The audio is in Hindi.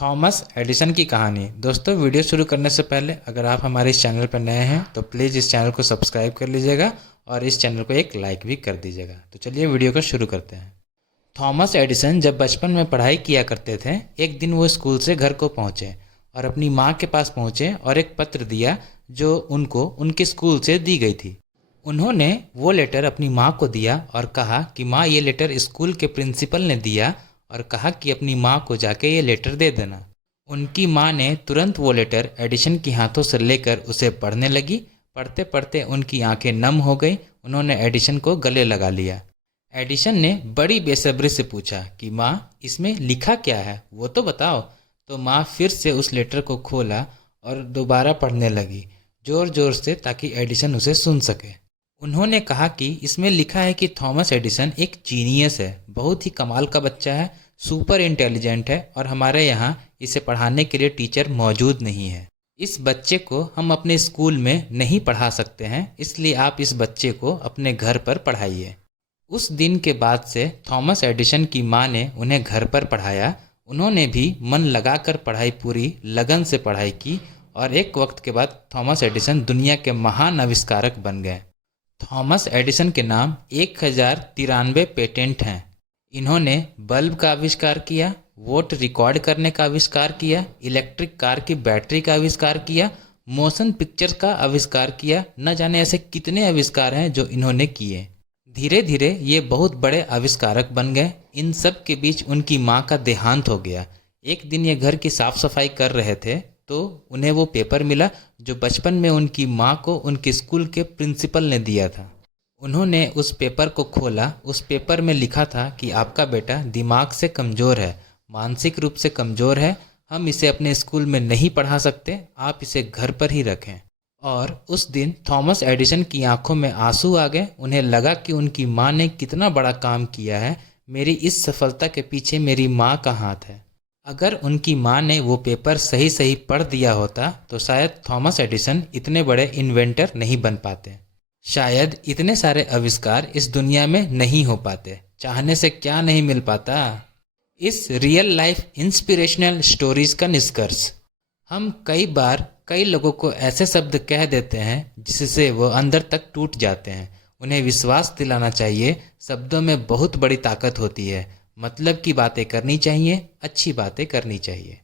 थॉमस एडिसन की कहानी। दोस्तों, वीडियो शुरू करने से पहले अगर आप हमारे इस चैनल पर नए हैं तो प्लीज़ इस चैनल को सब्सक्राइब कर लीजिएगा और इस चैनल को एक लाइक भी कर दीजिएगा। तो चलिए वीडियो को शुरू करते हैं। थॉमस एडिसन जब बचपन में पढ़ाई किया करते थे, एक दिन वो स्कूल से घर को पहुँचे और अपनी माँ के पास पहुँचे और एक पत्र दिया जो उनको उनके स्कूल से दी गई थी। उन्होंने वो लेटर अपनी माँ को दिया और कहा कि माँ, ये लेटर स्कूल के प्रिंसिपल ने दिया और कहा कि अपनी माँ को जाके ये लेटर दे देना। उनकी माँ ने तुरंत वो लेटर एडिसन के हाथों से लेकर उसे पढ़ने लगी। पढ़ते पढ़ते उनकी आंखें नम हो गई। उन्होंने एडिसन को गले लगा लिया। एडिसन ने बड़ी बेसब्री से पूछा कि माँ, इसमें लिखा क्या है, वो तो बताओ। तो माँ फिर से उस लेटर को खोला और दोबारा पढ़ने लगी, ज़ोर ज़ोर से, ताकि एडिसन उसे सुन सके। उन्होंने कहा कि इसमें लिखा है कि थॉमस एडिसन एक जीनियस है, बहुत ही कमाल का बच्चा है, सुपर इंटेलिजेंट है और हमारे यहाँ इसे पढ़ाने के लिए टीचर मौजूद नहीं है। इस बच्चे को हम अपने स्कूल में नहीं पढ़ा सकते हैं, इसलिए आप इस बच्चे को अपने घर पर पढ़ाइए। उस दिन के बाद से थॉमस एडिसन की माँ ने उन्हें घर पर पढ़ाया। उन्होंने भी मन लगाकर पढ़ाई पूरी लगन से पढ़ाई की और एक वक्त के बाद थॉमस एडिसन दुनिया के महान आविष्कारक बन गए। थॉमस एडिसन के नाम 1093 पेटेंट हैं। इन्होंने बल्ब का आविष्कार किया, वोट रिकॉर्ड करने का आविष्कार किया, इलेक्ट्रिक कार की बैटरी का आविष्कार किया, मोशन पिक्चर का आविष्कार किया। न जाने ऐसे कितने आविष्कार हैं जो इन्होंने किए। धीरे धीरे ये बहुत बड़े आविष्कारक बन गए। इन सब के बीच उनकी माँ का देहांत हो गया। एक दिन ये घर की साफ सफाई कर रहे थे तो उन्हें वो पेपर मिला जो बचपन में उनकी माँ को उनके स्कूल के प्रिंसिपल ने दिया था। उन्होंने उस पेपर को खोला। उस पेपर में लिखा था कि आपका बेटा दिमाग से कमज़ोर है, मानसिक रूप से कमज़ोर है, हम इसे अपने स्कूल में नहीं पढ़ा सकते, आप इसे घर पर ही रखें। और उस दिन थॉमस एडिसन की आंखों में आंसू आ गए। उन्हें लगा कि उनकी माँ ने कितना बड़ा काम किया है, मेरी इस सफलता के पीछे मेरी माँ का हाथ है। अगर उनकी माँ ने वो पेपर सही सही पढ़ दिया होता तो शायद थॉमस एडिसन इतने बड़े इन्वेंटर नहीं बन पाते। शायद इतने सारे आविष्कार इस दुनिया में नहीं हो पाते। चाहने से क्या नहीं मिल पाता। इस रियल लाइफ इंस्पिरेशनल स्टोरीज का निष्कर्ष, हम कई बार कई लोगों को ऐसे शब्द कह देते हैं जिससे वो अंदर तक टूट जाते हैं। उन्हें विश्वास दिलाना चाहिए, शब्दों में बहुत बड़ी ताकत होती है। मतलब की बातें करनी चाहिए, अच्छी बातें करनी चाहिए।